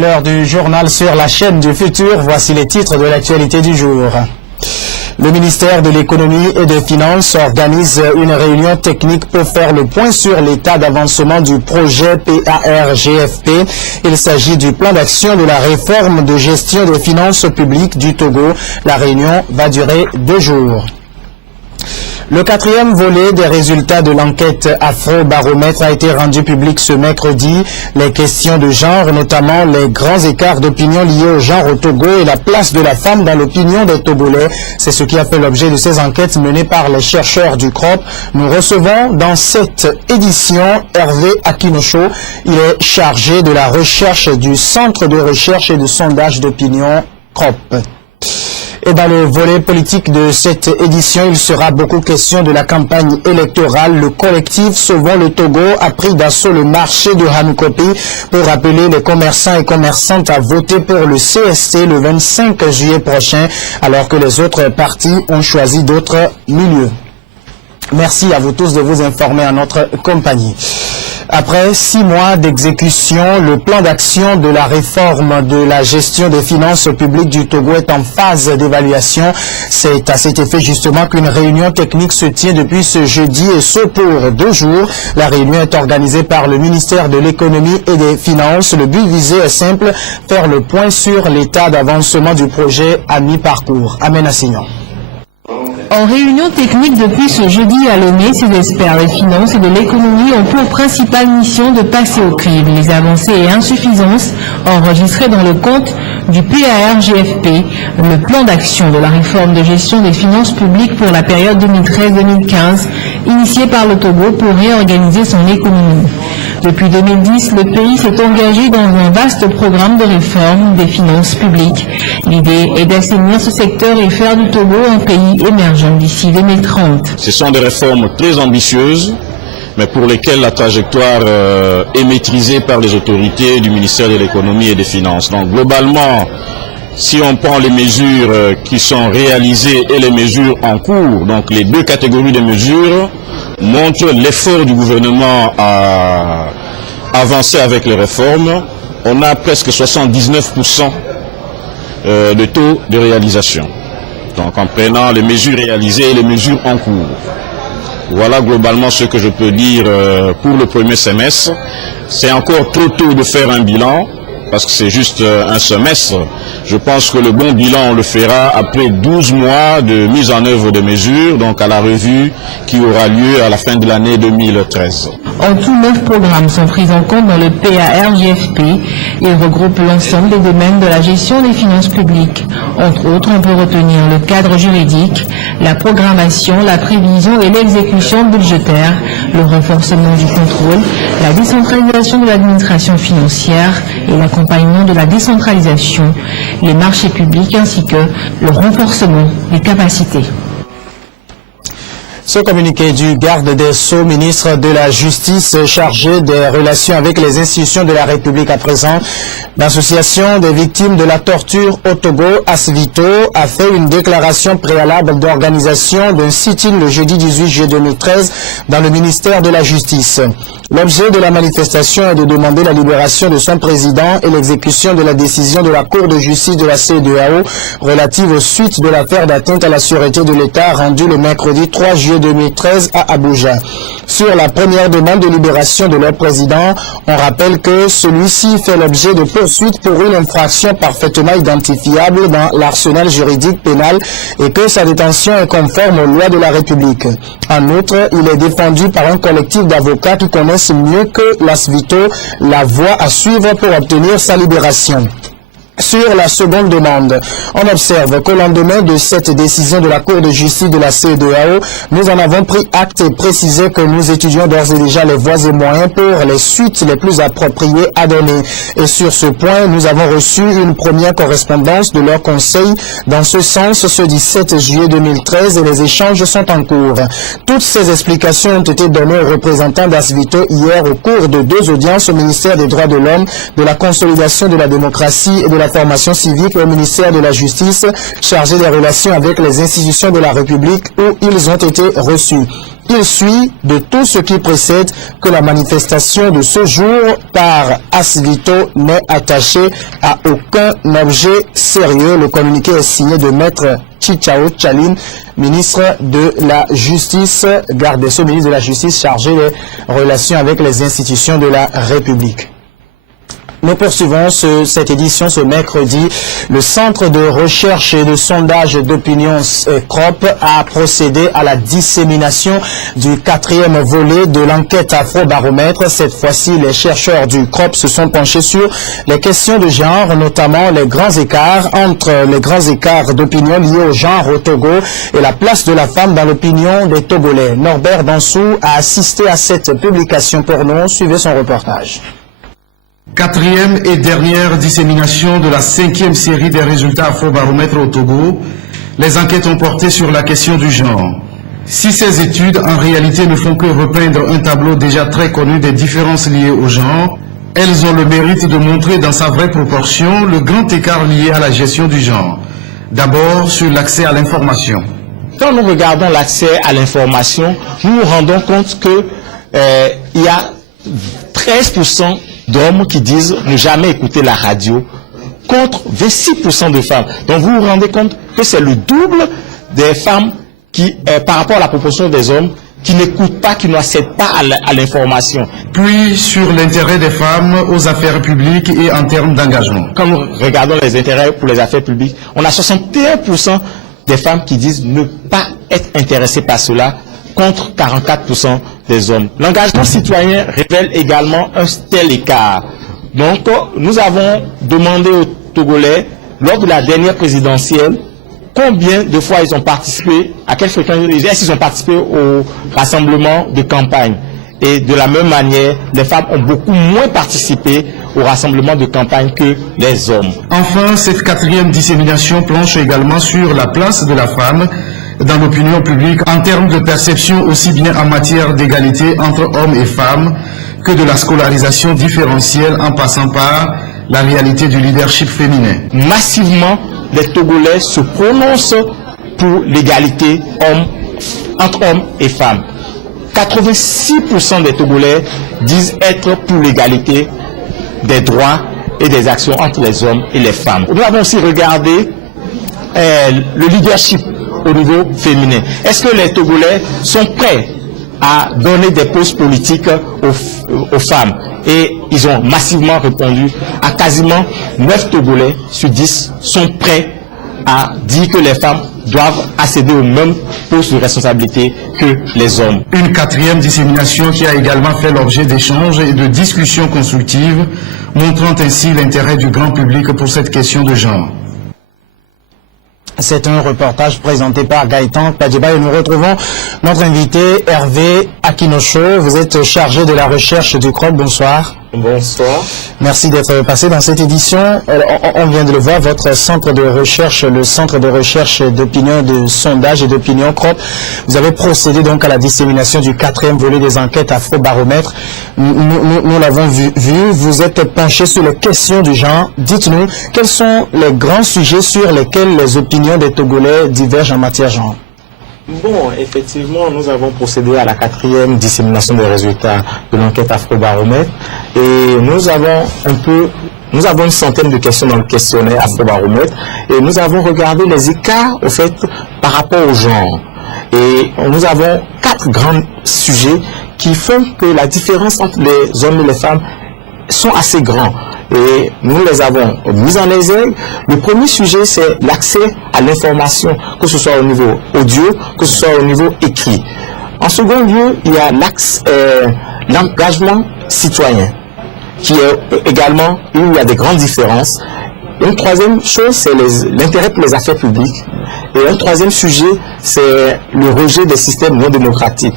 l'heure du journal sur la chaîne du futur. Voici les titres de l'actualité du jour. Le ministère de l'économie et des finances organise une réunion technique pour faire le point sur l'état d'avancement du projet PAR-GFP. Il s'agit du plan d'action de la réforme de gestion des finances publiques du Togo. La réunion va durer 2 jours. Le 4e volet des résultats de l'enquête Afro-Baromètre a été rendu public ce mercredi. Les questions de genre, notamment les grands écarts d'opinion liés au genre au Togo et la place de la femme dans l'opinion des Togolais, c'est ce qui a fait l'objet de ces enquêtes menées par les chercheurs du CROP. Nous recevons dans cette édition Hervé Akinocho. Il est chargé de la recherche du Centre de recherche et de sondage d'opinion CROP. Et dans le volet politique de cette édition, il sera beaucoup question de la campagne électorale. Le collectif Sauvons le Togo a pris d'assaut le marché de Hanukopi pour appeler les commerçants et commerçantes à voter pour le CST le 25 juillet prochain, alors que les autres partis ont choisi d'autres milieux. Merci à vous tous de vous informer en notre compagnie. Après 6 mois d'exécution, le plan d'action de la réforme de la gestion des finances publiques du Togo est en phase d'évaluation. C'est à cet effet justement qu'une réunion technique se tient depuis ce jeudi et ce pour 2 jours. La réunion est organisée par le ministère de l'économie et des finances. Le but visé est simple, faire le point sur l'état d'avancement du projet à mi-parcours. Amen Assignon. En réunion technique depuis ce jeudi à Lomé, ces experts des finances et de l'économie ont pour principale mission de passer au crible les avancées et insuffisances enregistrées dans le compte du PAR-GFP, le plan d'action de la réforme de gestion des finances publiques pour la période 2013-2015, initié par le Togo pour réorganiser son économie. Depuis 2010, le pays s'est engagé dans un vaste programme de réforme des finances publiques. L'idée est d'assainir ce secteur et faire du Togo un pays émergent d'ici 2030. Ce sont des réformes très ambitieuses, mais pour lesquelles la trajectoire est maîtrisée par les autorités du ministère de l'économie et des finances. Donc globalement, si on prend les mesures qui sont réalisées et les mesures en cours, donc les 2 catégories de mesures, montrent l'effort du gouvernement à avancer avec les réformes. On a presque 79% de taux de réalisation. Donc en prenant les mesures réalisées et les mesures en cours. Voilà globalement ce que je peux dire pour le premier semestre. C'est encore trop tôt de faire un bilan, parce que c'est juste un semestre. Je pense que le bon bilan, on le fera après 12 mois de mise en œuvre de mesures, donc à la revue qui aura lieu à la fin de l'année 2013. En tout, 9 programmes sont pris en compte dans le PAR-GFP. Ils regroupent l'ensemble des domaines de la gestion des finances publiques. Entre autres, on peut retenir le cadre juridique, la programmation, la prévision et l'exécution budgétaire, le renforcement du contrôle, la décentralisation de l'administration financière et l'accompagnement de la décentralisation, les marchés publics ainsi que le renforcement des capacités. Ce communiqué du garde des Sceaux, ministre de la Justice chargé des relations avec les institutions de la République à présent, l'association des victimes de la torture au Togo, Asvito, a fait une déclaration préalable d'organisation d'un sit-in le jeudi 18 juillet 2013 dans le ministère de la Justice. L'objet de la manifestation est de demander la libération de son président et l'exécution de la décision de la Cour de justice de la CEDEAO relative aux suites de l'affaire d'atteinte à la sûreté de l'État rendue le mercredi 3 juillet 2013 à Abuja. Sur la première demande de libération de leur président, on rappelle que celui-ci fait l'objet de poursuites pour une infraction parfaitement identifiable dans l'arsenal juridique pénal et que sa détention est conforme aux lois de la République. En outre, il est défendu par un collectif d'avocats qui connaissent mieux que l'Asvito la voie à suivre pour obtenir sa libération. Sur la seconde demande, on observe qu'au lendemain de cette décision de la Cour de justice de la CEDEAO, nous en avons pris acte et précisé que nous étudions d'ores et déjà les voies et moyens pour les suites les plus appropriées à donner. Et sur ce point, nous avons reçu une première correspondance de leur conseil dans ce sens ce 17 juillet 2013 et les échanges sont en cours. Toutes ces explications ont été données aux représentants d'Asvito hier au cours de 2 audiences au ministère des Droits de l'Homme, de la consolidation de la démocratie et de la formation civique au ministère de la Justice, chargé des relations avec les institutions de la République où ils ont été reçus. Il suit de tout ce qui précède que la manifestation de ce jour par Asvito n'est attachée à aucun objet sérieux. Le communiqué est signé de Maître Chichao Tchaline, ministre de la Justice, garde des Sceaux, ministre de la Justice chargé des relations avec les institutions de la République. Nous poursuivons cette édition ce mercredi. Le Centre de recherche et de sondage d'opinion CROP a procédé à la dissémination du 4e volet de l'enquête Afrobaromètre. Cette fois-ci, les chercheurs du CROP se sont penchés sur les questions de genre, notamment les grands écarts d'opinion liés au genre au Togo et la place de la femme dans l'opinion des Togolais. Norbert Dansou a assisté à cette publication pour nous. Suivez son reportage. 4e et dernière dissémination de la 5e série des résultats Afrobaromètre au Togo, les enquêtes ont porté sur la question du genre. Si ces études en réalité ne font que repeindre un tableau déjà très connu des différences liées au genre, elles ont le mérite de montrer dans sa vraie proportion le grand écart lié à la gestion du genre. D'abord sur l'accès à l'information. Quand nous regardons l'accès à l'information, nous nous rendons compte que il y a 13% d'hommes qui disent ne jamais écouter la radio, contre 26% de femmes. Donc vous vous rendez compte que c'est le double des femmes qui, par rapport à la proportion des hommes, qui n'écoutent pas, qui n'accèdent pas à l'information. Puis sur l'intérêt des femmes aux affaires publiques et en termes d'engagement. Quand nous regardons les intérêts pour les affaires publiques, on a 61% des femmes qui disent ne pas être intéressées par cela, contre 44% des hommes. L'engagement citoyen révèle également un tel écart. Donc, nous avons demandé aux Togolais, lors de la dernière présidentielle, combien de fois ils ont participé, à quelle fréquence ils ont participé au rassemblement de campagne. Et de la même manière, les femmes ont beaucoup moins participé au rassemblement de campagne que les hommes. Enfin, cette 4e dissémination planche également sur la place de la femme dans l'opinion publique en termes de perception aussi bien en matière d'égalité entre hommes et femmes que de la scolarisation différentielle en passant par la réalité du leadership féminin. Massivement, les Togolais se prononcent pour l'égalité entre hommes et femmes. 86% des Togolais disent être pour l'égalité des droits et des actions entre les hommes et les femmes. Nous avons aussi regardé le leadership au niveau féminin. Est-ce que les Togolais sont prêts à donner des postes politiques aux femmes? Et ils ont massivement répondu. À quasiment 9 Togolais sur 10 sont prêts à dire que les femmes doivent accéder au même poste de responsabilité que les hommes. Une 4e dissémination qui a également fait l'objet d'échanges et de discussions constructives, montrant ainsi l'intérêt du grand public pour cette question de genre. C'est un reportage présenté par Gaëtan Padjeba et nous retrouvons notre invité Hervé Akinocho. Vous êtes chargé de la recherche du CROP. Bonsoir. Bonsoir. Merci d'être passé dans cette édition. On vient de le voir, votre centre de recherche, le centre de recherche d'opinion, de sondage et d'opinion CROP. Vous avez procédé donc à la dissémination du 4e volet des enquêtes Afrobaromètre. Nous l'avons vu. Vous êtes penché sur les questions du genre. Dites-nous, quels sont les grands sujets sur lesquels les opinions des Togolais divergent en matière genre? Bon, effectivement, nous avons procédé à la 4e dissémination des résultats de l'enquête Afrobaromètre et nous avons une centaine de questions dans le questionnaire Afrobaromètre et nous avons regardé les écarts au fait par rapport au genre. Et nous avons 4 grands sujets qui font que la différence entre les hommes et les femmes sont assez grands. Et nous les avons mis en exergue. Le premier sujet, c'est l'accès à l'information, que ce soit au niveau audio, que ce soit au niveau écrit. En second lieu, il y a l'engagement citoyen, qui est également où il y a des grandes différences. Une troisième chose, c'est l'intérêt pour les affaires publiques. Et un troisième sujet, c'est le rejet des systèmes non démocratiques.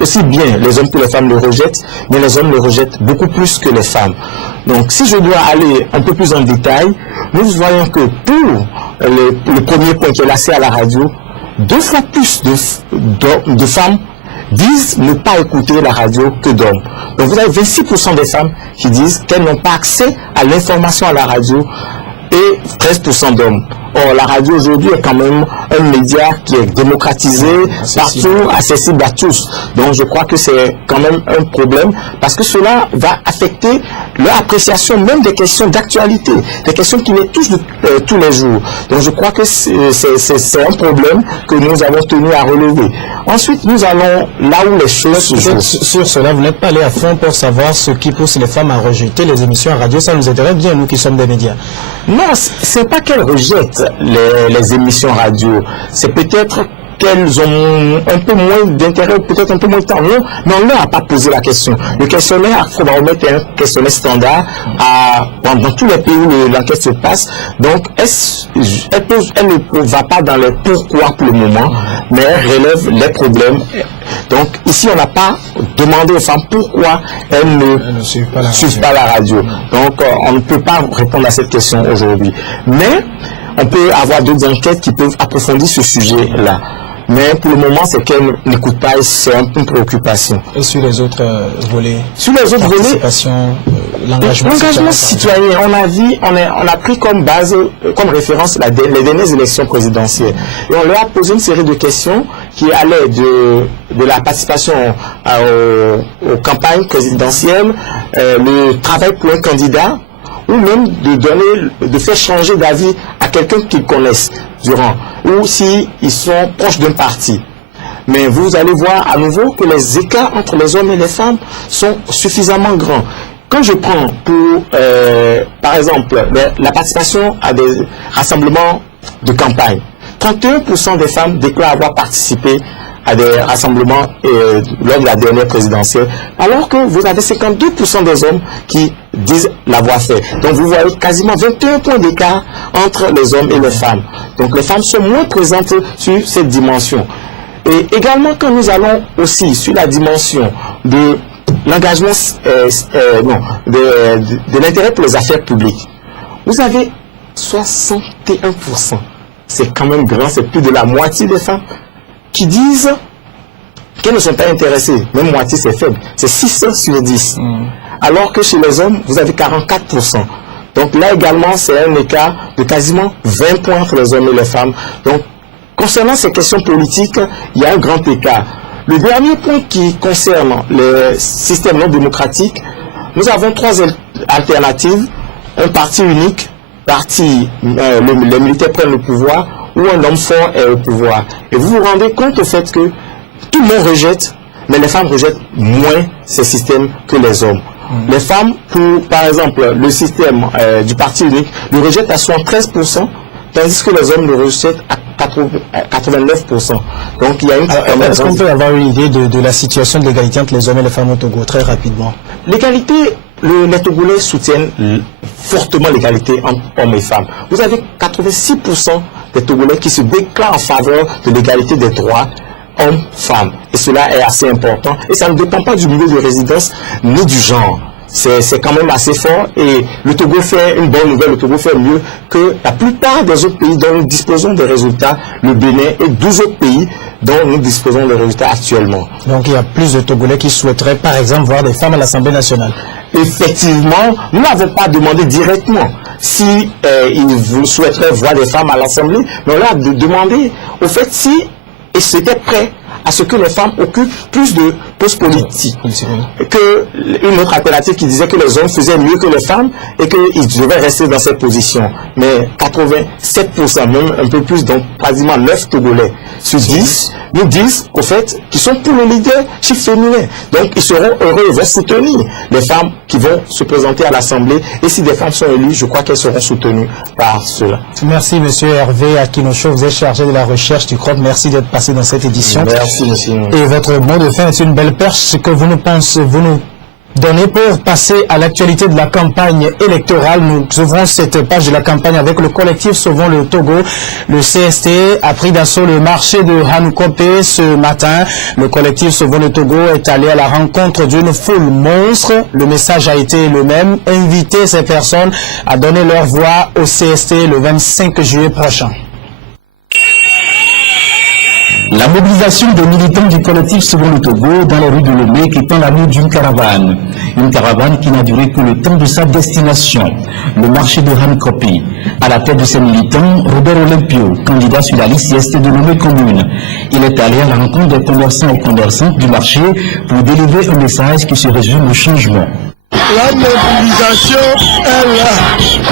Aussi bien les hommes que les femmes le rejettent, mais les hommes le rejettent beaucoup plus que les femmes. Donc si je dois aller un peu plus en détail, nous voyons que pour le premier point qui est l'accès à la radio, 2 fois plus de femmes disent ne pas écouter la radio que d'hommes. Donc vous avez 26% des femmes qui disent qu'elles n'ont pas accès à l'information à la radio et 13% d'hommes. Or, la radio aujourd'hui est quand même un média qui est démocratisé, partout, accessible à tous. Donc, je crois que c'est quand même un problème parce que cela va affecter leur appréciation même des questions d'actualité, des questions qui les touchent tous les jours. Donc, je crois que c'est un problème que nous avons tenu à relever. Ensuite, nous allons là où les choses se jouent. Sur cela, vous n'êtes pas allé à fond pour savoir ce qui pousse les femmes à rejeter les émissions à radio. Ça nous intéresse bien, nous qui sommes des médias. Non, c'est pas qu'elles rejettent les émissions radio. C'est peut-être qu'elles ont un peu moins d'intérêt, peut-être un peu moins de temps. Non, mais on ne leur a pas posé la question. Le questionnaire Afrobaromètre est un questionnaire standard dans tous les pays où l'enquête se passe. Donc, elle ne va pas dans les pourquoi pour le moment, mais elle relève les problèmes. Donc, ici, on n'a pas demandé aux femmes pourquoi elles ne suivent pas la radio. Donc, on ne peut pas répondre à cette question aujourd'hui. Mais, on peut avoir d'autres enquêtes qui peuvent approfondir ce sujet-là. Mais pour le moment, c'est qu'elle n'écoute pas et c'est un peu une préoccupation. Et sur les autres volets? Sur les autres volets, l'engagement citoyen, on a pris comme base, comme référence les dernières élections présidentielles. Et on leur a posé une série de questions qui allaient de la participation aux campagnes présidentielles, le travail pour un candidat, ou même de faire changer d'avis à quelqu'un qu'ils connaissent durant, ou s'ils sont proches d'un parti. Mais vous allez voir à nouveau que les écarts entre les hommes et les femmes sont suffisamment grands. Quand je prends pour, par exemple, la participation à des rassemblements de campagne, 31% des femmes déclarent avoir participé à des rassemblements lors de la dernière présidentielle, alors que vous avez 52% des hommes qui disent l'avoir fait. Donc vous voyez quasiment 21 points d'écart entre les hommes et les femmes. Donc les femmes sont moins présentes sur cette dimension. Et également quand nous allons aussi sur la dimension de l'engagement, de l'intérêt pour les affaires publiques, vous avez 61%. C'est quand même grand, c'est plus de la moitié des femmes qui disent qu'elles ne sont pas intéressées. Même moitié, c'est faible. C'est 6 sur 10. Alors que chez les hommes, vous avez 44%. Donc là également, c'est un écart de quasiment 20 points entre les hommes et les femmes. Donc, concernant ces questions politiques, il y a un grand écart. Le dernier point qui concerne les systèmes non démocratiques, nous avons 3 alternatives. Un parti unique, les militaires prennent le pouvoir, où un homme fort est au pouvoir. Et vous vous rendez compte au fait que tout le monde rejette, mais les femmes rejettent moins ces systèmes que les hommes. Les femmes, par exemple, le système du parti unique, le rejettent à 73%, tandis que les hommes le rejettent à 89%. Donc il y a une... Est-ce qu'on peut avoir une idée de la situation de l'égalité entre les hommes et les femmes au Togo, très rapidement? L'égalité, les Togolais soutiennent fortement l'égalité entre hommes et femmes. Vous avez 86% des Togolais qui se déclarent en faveur de l'égalité des droits hommes-femmes. Et cela est assez important. Et ça ne dépend pas du milieu de résidence ni du genre. C'est quand même assez fort. Et le Togo fait une bonne nouvelle. Le Togo fait mieux que la plupart des autres pays dont nous disposons des résultats. Le Bénin et 12 autres pays dont nous disposons des résultats actuellement. Donc il y a plus de Togolais qui souhaiteraient par exemple voir des femmes à l'Assemblée nationale. Effectivement, nous n'avons pas demandé directement si ils souhaiteraient voir des femmes à l'Assemblée, mais on a demandé au fait si ils étaient prêts à ce que les femmes occupent plus de postes politiques. Que une autre alternative qui disait que les hommes faisaient mieux que les femmes et qu'ils devaient rester dans cette position. Mais 87%, même un peu plus, donc quasiment 9 Togolais sur 10, nous disent qu'au fait qu'ils sont pour le leadership féminin. Donc ils seront heureux et vont soutenir les femmes qui vont se présenter à l'Assemblée. Et si des femmes sont élues, je crois qu'elles seront soutenues par cela. Merci monsieur Hervé Akinocho, vous êtes chargé de la recherche du CROP. Merci d'être passé dans cette édition. Merci monsieur. Et votre mot de fin est une belle perche que vous nous donnez pour passer à l'actualité de la campagne électorale. Nous ouvrons cette page de la campagne avec le collectif Sauvons le Togo. Le CST a pris d'assaut le marché de Hanoukope ce matin. Le collectif Sauvons le Togo est allé à la rencontre d'une foule monstre. Le message a été le même, inviter ces personnes à donner leur voix au CST le 25 juillet prochain. La mobilisation des militants du collectif Second le Togo dans les rues de Lomé qui tend la route d'une caravane. Une caravane qui n'a duré que le temps de sa destination, le marché de Hankopi. À la tête de ces militants, Robert Olympio, candidat sur la liste IST de Lomé commune. Il est allé à la rencontre des commerçants et commerçantes du marché pour délivrer un message qui se résume au changement. La mobilisation est là,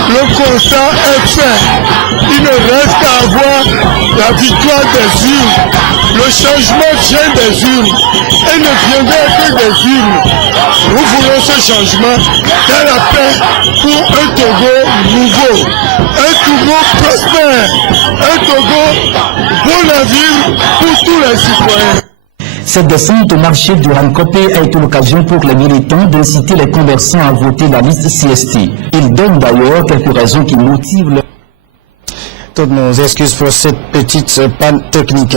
le constat est fait. Il ne reste qu'à avoir la victoire des urnes. Le changement vient des urnes et ne viendrait que des urnes. Nous voulons ce changement dans la paix pour un Togo nouveau, un Togo prospère, un Togo bon à vivre pour tous les citoyens. Cette descente au marché de Rankopé a été l'occasion pour les militants d'inciter les commerçants à voter la liste CST. Ils donnent d'ailleurs quelques raisons qui motivent leur... Toutes nos excuses pour cette petite panne technique.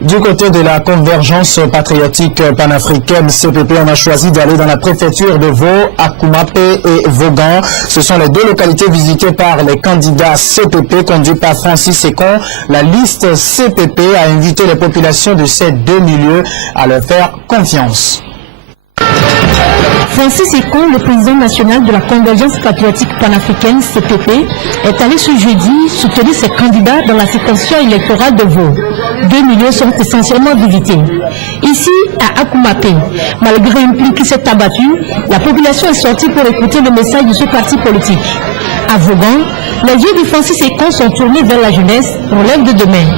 Du côté de la convergence patriotique panafricaine CPP, on a choisi d'aller dans la préfecture de Vaud, Akoumapé et Vaughan. Ce sont les deux localités visitées par les candidats CPP conduits par Francis Sekon. La liste CPP a invité les populations de ces deux milieux à leur faire confiance. Francis Sekon, le président national de la Convergence patriotique panafricaine CPP, est allé ce jeudi soutenir ses candidats dans la circonscription électorale de Vaud. Deux milieux sont essentiellement visités. Ici, à Akoumapé, malgré une pluie qui s'est abattue, la population est sortie pour écouter le message de ce parti politique. À Vaughan, les yeux de Francis Sekon sont tournés vers la jeunesse pour l'œuvre de demain.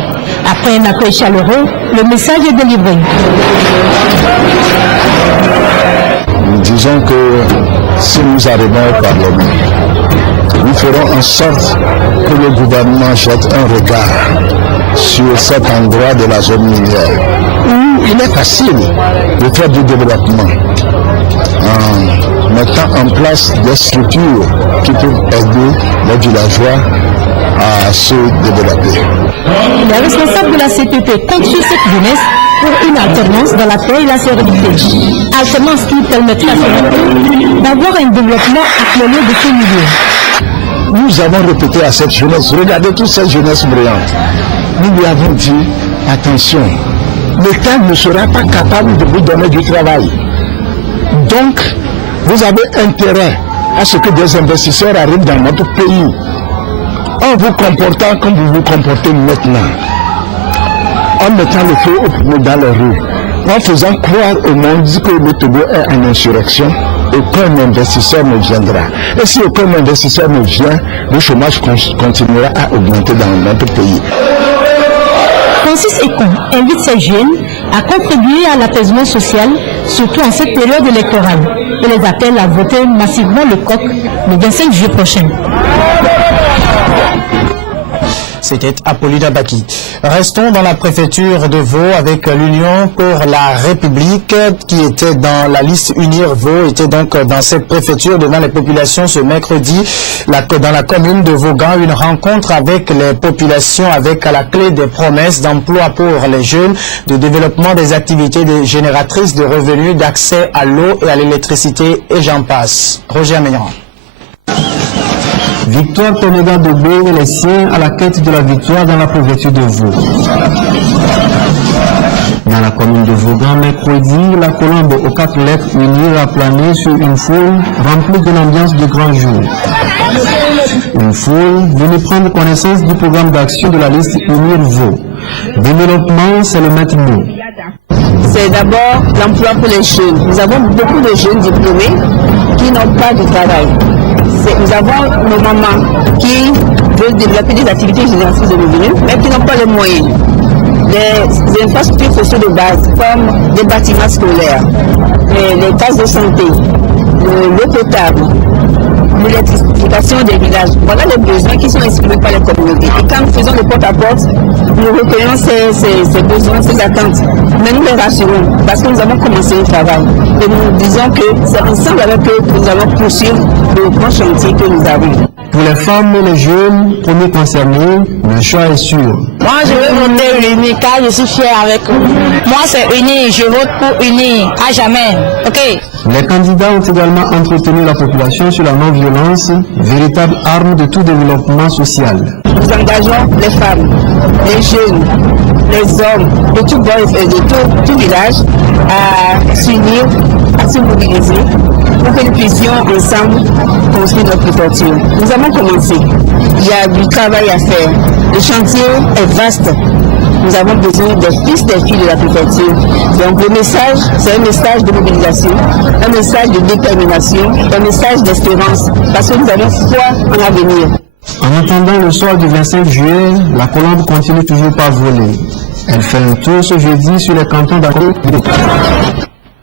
Après un accueil chaleureux, le message est délivré. Nous disons que si nous arrivons au Parlement, nous ferons en sorte que le gouvernement jette un regard sur cet endroit de la zone minière où il est facile de faire du développement en mettant en place des structures qui peuvent aider les villageois à se développer. Les responsables de la CPP comptent sur cette jeunesse pour une alternance dans la paix et la sérénité. Alternance qui permettrait à ce d'avoir un développement accéléré de ce milieu. Nous avons répété à cette jeunesse, regardez toute cette jeunesse brillante. Nous lui avons dit, attention, l'État ne sera pas capable de vous donner du travail. Donc, vous avez intérêt à ce que des investisseurs arrivent dans notre pays en vous comportant comme vous vous comportez maintenant. En mettant le feu au poumon dans les rues, en faisant croire au monde que le Togo est en insurrection, aucun investisseur ne viendra. Et si aucun investisseur ne vient, le chômage continuera à augmenter dans notre pays. Francis Sekon invite ces jeunes à contribuer à l'apaisement social, surtout en cette période électorale, et les appelle à voter massivement le coq le 25 juillet prochain. C'était Apolline Baki. Restons dans la préfecture de Vaud avec l'Union pour la République qui était dans la liste Unir Vaud, était donc dans cette préfecture devant les populations ce mercredi dans la commune de Vaughan, une rencontre avec les populations avec à la clé des promesses d'emploi pour les jeunes, de développement des activités génératrices de revenus, d'accès à l'eau et à l'électricité et j'en passe. Roger Meillan. Victoire Tonéda Dobé et les siens à la quête de la victoire dans la préfecture de Vaud. Dans la commune de Vaughan, mercredi, la colombe aux 4 lettres unie a plané sur une foule remplie d'une ambiance de grand jour. Une foule venue prendre connaissance du programme d'action de la liste Unir Vaud. Développement, c'est le maître mot. C'est d'abord l'emploi pour les jeunes. Nous avons beaucoup de jeunes diplômés qui n'ont pas de travail. Nous avons nos mamans qui veulent développer des activités génératrices de revenus, mais qui n'ont pas les moyens. Les infrastructures sociales de base, comme des bâtiments scolaires, les cases de santé, l'eau potable, l'électrification des villages. Voilà les besoins qui sont exprimés par les communautés. Et quand nous faisons le porte-à-porte, nous recueillons ces besoins, ces attentes. Mais nous les rassurons parce que nous avons commencé le travail. Et nous disons que c'est ensemble avec eux que nous allons poursuivre le grand chantier que nous avons. Pour les femmes et les jeunes, premiers concernés, le choix est sûr. Moi, je veux voter Uni car je suis fier avec eux. Moi, c'est Uni, je vote pour Uni, à jamais. Ok? Les candidats ont également entretenu la population sur la non-violence, véritable arme de tout développement social. Nous engageons les femmes, les jeunes, les hommes de tout bord et de tout village à s'unir, à se mobiliser pour que nous puissions ensemble construire notre préfecture. Nous avons commencé. Il y a du travail à faire. Le chantier est vaste. Nous avons besoin des fils et des filles de la préfecture. Donc le message, c'est un message de mobilisation, un message de détermination, un message d'espérance, parce que nous avons foi en l'avenir. En attendant le soir du 25 juillet, la colombe continue toujours par voler. Elle fait un tour ce jeudi sur les cantons d'Akobo.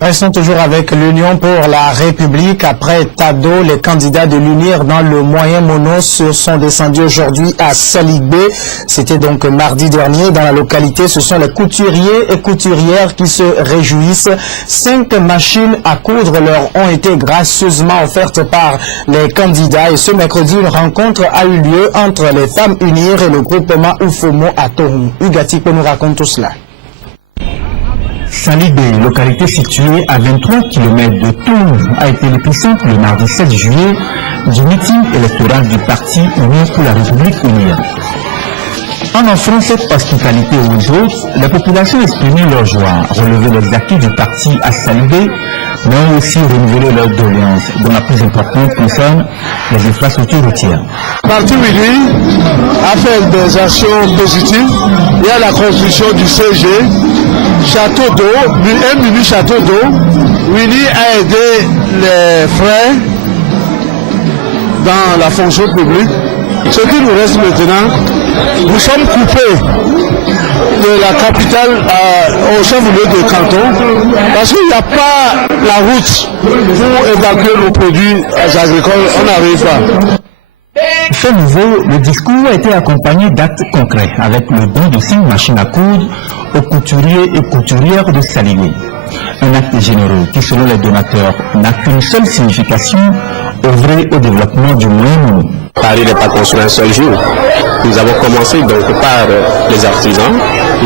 Restons toujours avec l'Union pour la République. Après Tado, les candidats de l'UNIR dans le moyen mono se sont descendus aujourd'hui à Saligbe. C'était donc mardi dernier. Dans la localité, ce sont les couturiers et couturières qui se réjouissent. 5 machines à coudre leur ont été gracieusement offertes par les candidats. Et ce mercredi, une rencontre a eu lieu entre les femmes UNIR et le groupement Ufomo à Tohou. Ugatipo nous raconte tout cela. Saligbe, localité située à 23 km de Tours, a été l'épicentre le mardi 7 juillet du meeting électoral du parti Union pour la République UNIR. En offrant cette hospitalité aux autres, la population exprimait leur joie, relever les acquis du parti à Saligbe, mais aussi renouveler leurs doléances, dont la plus importante concerne les infrastructures routières. Le parti UNIR a fait des actions positives. Il y a la construction du CG, château d'eau, un mini château d'eau. UNIR a aidé les frères dans la fonction publique. Ce qui nous reste maintenant, nous sommes coupés de la capitale au chef-lieu de canton parce qu'il n'y a pas la route pour évacuer nos produits agricoles, on n'arrive pas. Fait nouveau, le discours a été accompagné d'actes concrets avec le don de 5 machines à coudre aux couturiers et couturières de Saligbe. Un acte généreux qui, selon les donateurs, n'a qu'une seule signification, œuvrer au développement du moyen. Paris n'est pas construit un seul jour. Nous avons commencé donc par les artisans,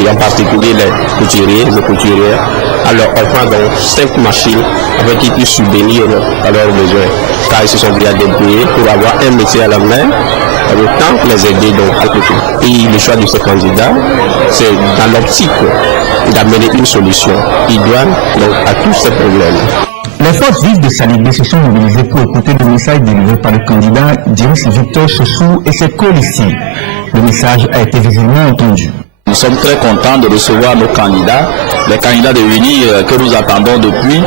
et en particulier les couturiers et les couturières, à leur offrant donc 5 machines avec qui puissent subvenir à leurs besoins. Car ils se sont bien débrouillés pour avoir un métier à la main, autant les aider donc à côté. Et le choix de ce candidat, c'est dans l'optique d'amener une solution idoine donc à tous ces problèmes. Les forces vives de Saligbe se sont mobilisées pour écouter le message délivré par le candidat James Victor Sossou et ses colistiers. Le message a été visiblement entendu. Nous sommes très contents de recevoir nos candidats, les candidats de l'UNIR que nous attendons depuis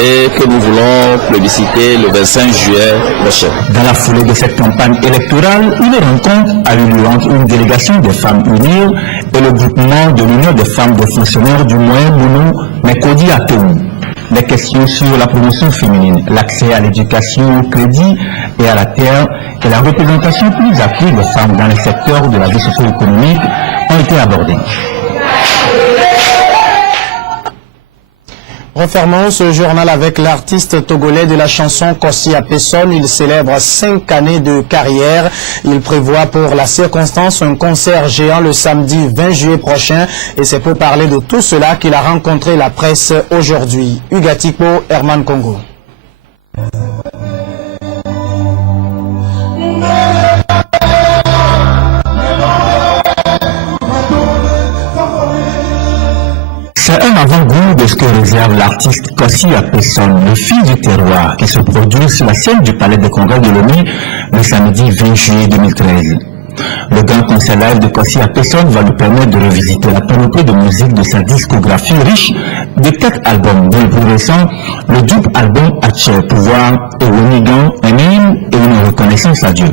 et que nous voulons plébisciter le 25 juillet prochain. Dans la foulée de cette campagne électorale, une rencontre a eu lieu entre une délégation des femmes UNIR et le groupement de l'Union des femmes des fonctionnaires du moyen mono mercredi à Toulon. Des questions sur la promotion féminine, l'accès à l'éducation, au crédit et à la terre et la représentation plus active des femmes dans les secteurs de la vie socio-économique ont été abordées. Refermons ce journal avec l'artiste togolais de la chanson Kossi Apesson. Il célèbre 5 années de carrière. Il prévoit pour la circonstance un concert géant le samedi 20 juillet prochain. Et c'est pour parler de tout cela qu'il a rencontré la presse aujourd'hui. Ugatipo, Herman Congo. C'est un avant-goût de ce que réserve l'artiste Kossi Apesson, le fils du terroir, qui se produit sur la scène du Palais des Congrès de Lomé le samedi 20 juillet 2013. Le grand concert live de Kossi Apesson va lui permettre de revisiter la panoplie de musique de sa discographie riche de 4 albums, dont le plus récent, le double album Hatché, Pouvoir et Wonigan, un hymne et une reconnaissance à Dieu.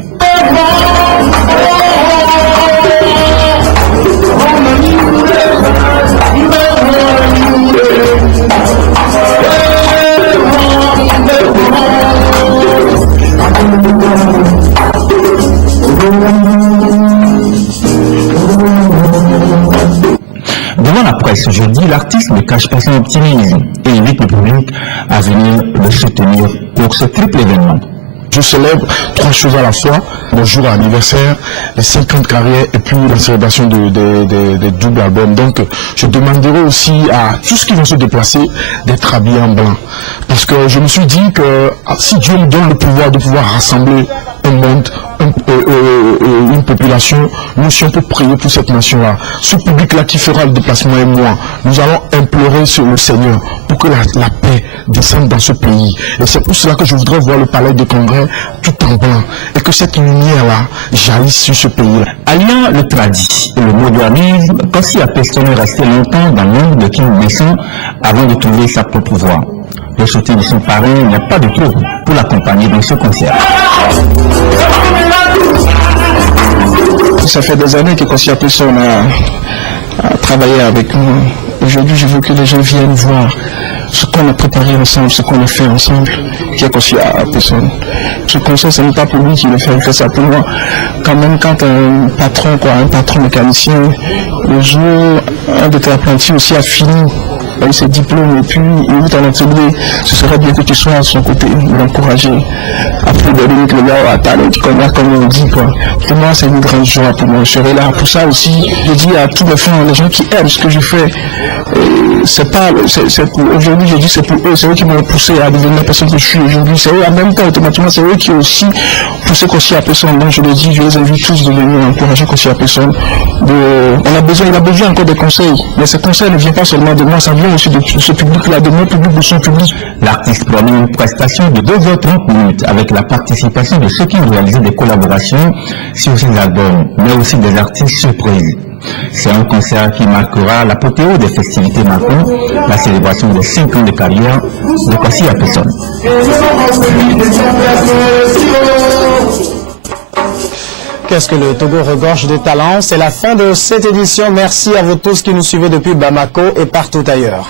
Devant la presse aujourd'hui, l'artiste ne cache pas son optimisme et invite le public à venir le soutenir pour ce triple événement. Je célèbre 3 choses à la fois, mon jour anniversaire, les 50 carrières et puis la célébration des doubles albums. Donc je demanderai aussi à tous ceux qui vont se déplacer d'être habillés en blanc. Parce que je me suis dit que si Dieu me donne le pouvoir de pouvoir rassembler un monde, une population, nous si on peut prier pour cette nation-là, ce public-là qui fera le déplacement et moi, nous allons implorer sur le Seigneur pour que la paix descende dans ce pays. Et c'est pour cela que je voudrais voir le palais de congrès tout en blanc et que cette lumière-là jaillisse sur ce pays-là. Alliant le tradit et le modernisme, Kossi Apeson est resté longtemps dans l'ombre de King Besson avant de trouver sa propre voie. Le soutien de son parrain n'a pas de trop pour l'accompagner dans ce concert. Ça fait des années que Kossi Apeson a travaillé avec nous. Aujourd'hui, je veux que les gens viennent voir ce qu'on a préparé ensemble, ce qu'on a fait ensemble, qui est Kossi Apeson. Ce concert, ce n'est pas pour lui qui le fait, il fait ça pour moi. Quand même, quand un patron mécanicien, le jour, un de tes apprentis aussi a fini avec ses diplômes et puis il ouvre ton atelier, ce serait bien que tu sois à son côté, l'encourager. Après des minutes, le gars à talent, comme on dit, quoi. Pour moi, c'est une grande joie pour moi. Je serai là. Pour ça aussi, je dis à tous les gens qui aiment ce que je fais, aujourd'hui, je dis c'est pour eux, c'est eux qui m'ont poussé à devenir la personne que je suis aujourd'hui. C'est eux, en même temps, automatiquement, c'est eux qui ont aussi poussé Kossi Apeson. Donc, je le dis, je les invite tous de venir encourager Kossi Apeson. Il a besoin encore de conseils. Mais ces conseils ne viennent pas seulement de moi, ça vient aussi de ce public-là, de mon public, de son public. L'artiste promet une prestation de 2h30 minutes avec la participation de ceux qui ont réalisé des collaborations sur ces albums, mais aussi des artistes surprises. C'est un concert qui marquera l'apothéose des festivités marquant la célébration des 5 ans de carrière de Kossi Apeson. Qu'est-ce que le Togo regorge de talent? C'est la fin de cette édition. Merci à vous tous qui nous suivez depuis Bamako et partout ailleurs.